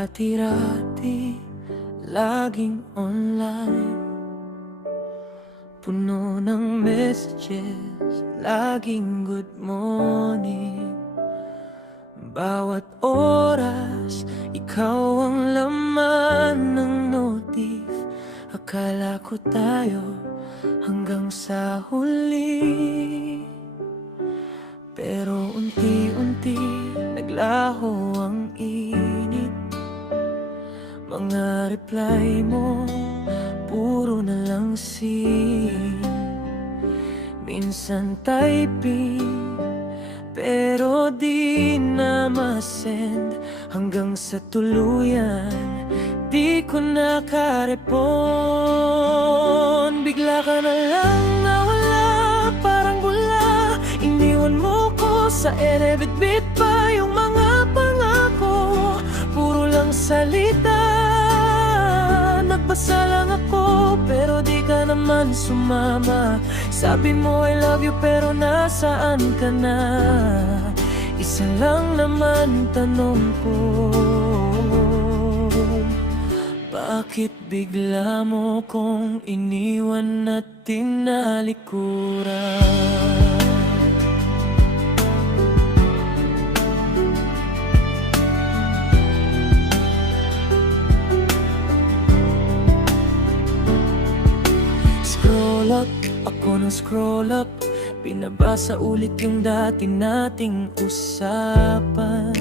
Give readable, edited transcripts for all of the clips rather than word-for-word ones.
Dati-rati, laging online, puno ng messages, laging good morning. Bawat oras, ikaw ang laman ng notif. Akala ko tayo hanggang sa huli, pero unti-unti naglaho ang init. Mga reply mo, puro na lang scene. Minsan typing, pero di na masend. Hanggang sa tuluyan, di ko nakarepon. Bigla ka na lang nawala, parang bula. Iniwan mo ko sa ere, bit-bit pa yung mga pangako. Puro lang salita, nagbasa lang ako, pero di ka naman sumama. Sabi mo I love you, pero nasaan ka na? Isa lang naman tanong ko, bakit bigla mo kong iniwan at tinalikuran? Ako nang scroll up, binabasa ulit yung dati nating usapan.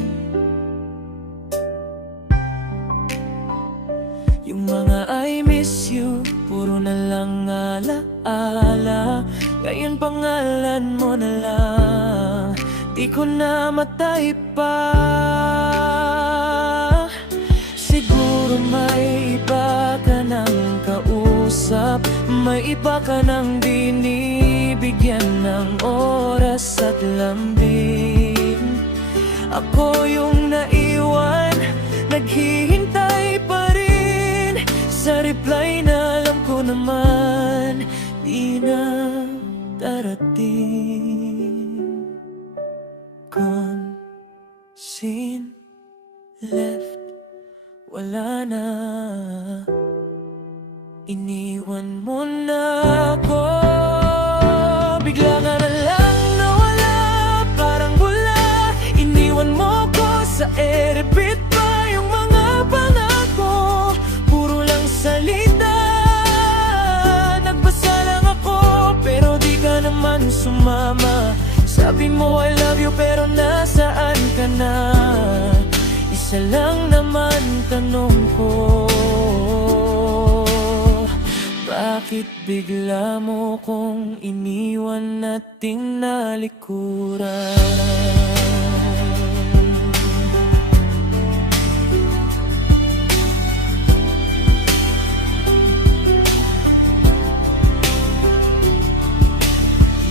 Yung mga I miss you, puro na lang alaala. Ngayon pangalan mo na lang, di ko na matay pa. Siguro may iba ka ng kausap, may iba ka nang binibigyan ng oras at lambing. Ako yung naiwan, naghihintay pa rin sa reply na alam ko naman di na darating. Gone, seen, left, wala na. Iniwan mo na ako, bigla ka na lang nawala, parang bula. Iniwan mo ko sa ere, bit pa yung mga pangako. Puro lang salita, nagbasa lang ako, pero di ka naman sumama. Sabi mo I love you, pero nasaan ka na? Isa lang naman tanong ko, bakit bigla mo kong iniwan at tinalikuran?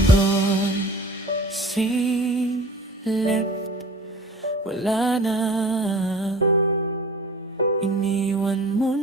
Gone, seen, left, wala na. Iniwan mo